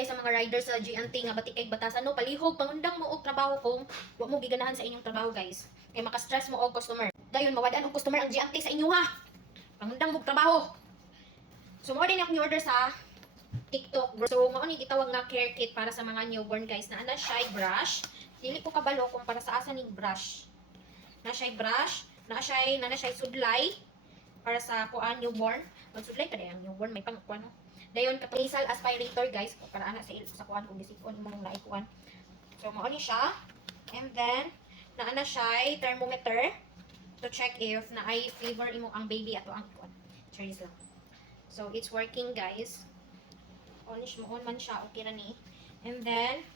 day sa mga riders sa GNT nga batik kay batasan no palihog pangundang mo og trabaho kung wa mo giganahan sa inyong trabaho guys. Kay maka-stress mo og customer. Dayon mawadaan og customer ang GNT sa inyo ha. Pangundang mo trabaho. So mo din ako ni-order sa TikTok. So mao ni gitawag nga care kit para sa mga newborn guys na ana siya brush. Dili ko kabalo kung para sa asa ning brush. Na siya brush, na siya sudlay para sa kuan newborn. Magsudlay pa ang newborn may pang kuan no. Dayon katong nasal aspirator guys para ana sa kuan kung bisikon imong naikuan. So mao ni siya. And then naana siya thermometer to check if na ay fever imo ang baby ato ang kuan. Cheers lang. So it's working guys. On man siya okay ra ni. And then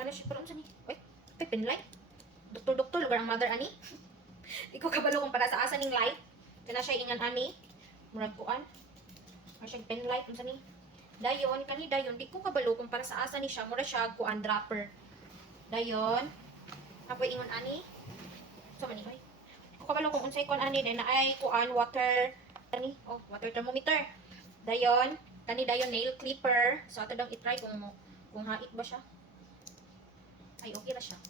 ano siya parang sa ni? Wait, penlight. Doktor lugar ang mother ani. Di ko kabalo kung para sa asa ning light. Kana siya ingan ani. Murag kuan. Siya penlight unsa ni? Dayon kani dayon di ko kabalo kung para sa asa ni siya mura siya kuan dropper. Dayon apoy ingon ani. So man ni oy. Ko kabalo kung unsay kuan ani day na ay kuan water ani oh water thermometer. Dayon kani dayon nail clipper. So ato dang i-try kung hait ba siya. Ay okay ra siya.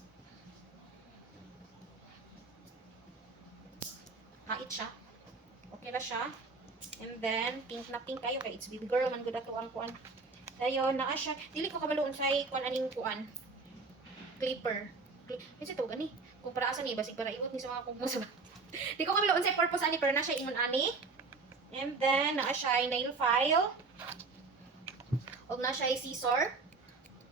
Hait siya. Okay ra siya. And then, pink na pink kayo kay it's baby girl man gud ato ang kuan. Dayon naa siya. Dili ko kabalo unsay kuan aning kuan. Clipper. Kasi to gani. Kung para asa ni basig para iwot ni sa mga kugmo. Di ko kabalo unsay purpose ani pero na siya ingon ani. And then naa siya nail file. Og na siya scissor.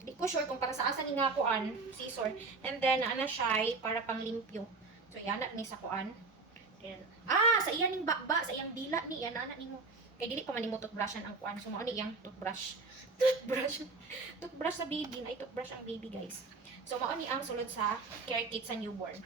Di ko sure kung para sa asa ni nga kuan, scissor. And then naa na siya para panglimpyo. So yana ni sa kuan. Then, sa iyang ning bakba, sa iyang dila ni yan ana nimo. Kay dili pa man nimo toothbrushan ang kuan. So mao ni iyang toothbrush. Toothbrush sa baby, na toothbrush ang baby guys. So mao ni ang sulod sa care kit sa newborn.